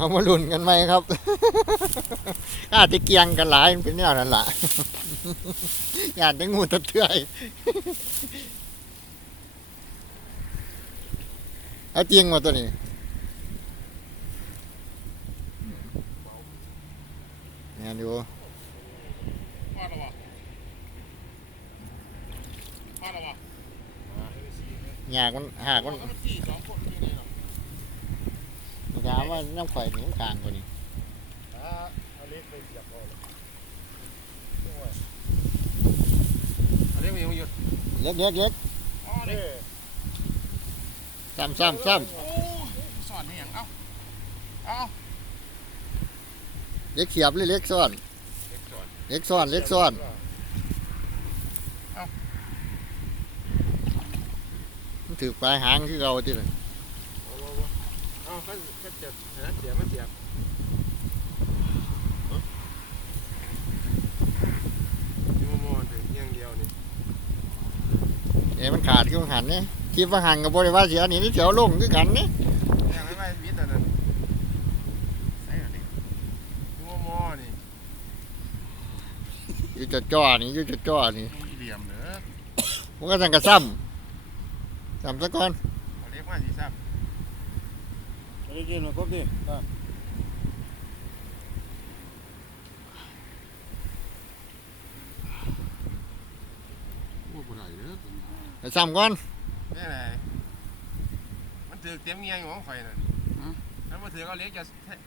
เอามาลุ้นกันไหมครับ อาจจะเกียงกันหลายมันเป็นแนวนั้นล่ะอยากได้งูตะเทือยเอาจริงมาตัวนี้เนี่ยดูพอดแล้วบ่พอดแล้วบ่อยากมันหากมัน ว่าน้ำไฟหนีกลางกว่านี้เอาเล็กไปเหยียบเอาเลยอันนี้มันยังไม่หยุดเล็กเล็กเล็กอ๋อนี่เอ้ยซ้ำซ้ำซ้โอ้สอนนี่ยังเอ้าเอ้าำเล็กเขียบหรือเล็กซ้อนเด็กสอนเล็กซ้อนเล็กซ้อนมันถือปลายหางที่เราที่เลย เอาเอาเอา เอาเขาเขาเจ็บหาเสียบมันเสียบนี่มันมอถึงอย่างเดียวนี่เอ้มันขาดขึ้นหันเนี่ยคิดว่าหันกับบริวารเสียนี่นี่เสียวลงคือกันนี่ย่างไรไม่วิทย์อันนั้นใส่อันนี้นี่มันมอนี่อยู่จะจ่อนี่อยู่จะจ่อนี่มีเหลี่ยมเด้อมันก็สั่งกระซ้ำซ้ำซะก่อนเอาเล็กมาสิซ้ำ โอ้บ่ได้เด้อตัวนี้ไปซ้ำก่อนนี่ไหนมันถือเต็มเงียอยู่ของข่อยนั่นถ้ามาถือเอาเล็กจะ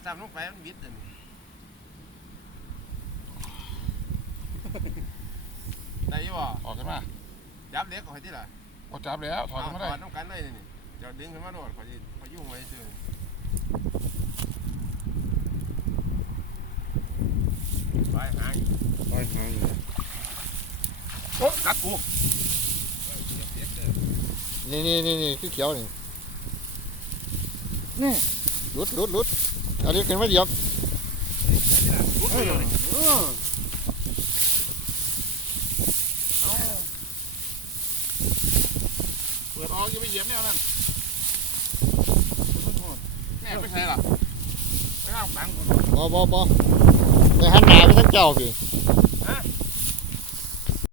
ซ้ำลงไปมันบิดนั่นได้อยี่บ่ถอดขึ้นมาจับเล็กข่อยที่ล่ะ พอจับแล้วถอดเอาขึ้นมาถได้อดน้ำกันได้นี่เดี๋ยวดึงขึ้นมาโดดข่อยสิข่อยยุ่งไว้ซื่อ ไปหาอยู่ไปไงโอ้กัดกูนี่นี่นี่นี่คือเขียวนี่นี่หลุดหลุดหลุดอาเรียกขึ้นมาเหยียบเลยเออเปิดออกอย่าไปเหยียบแนวนั้น แม่ไปใช่ล่ะไปข้างหลั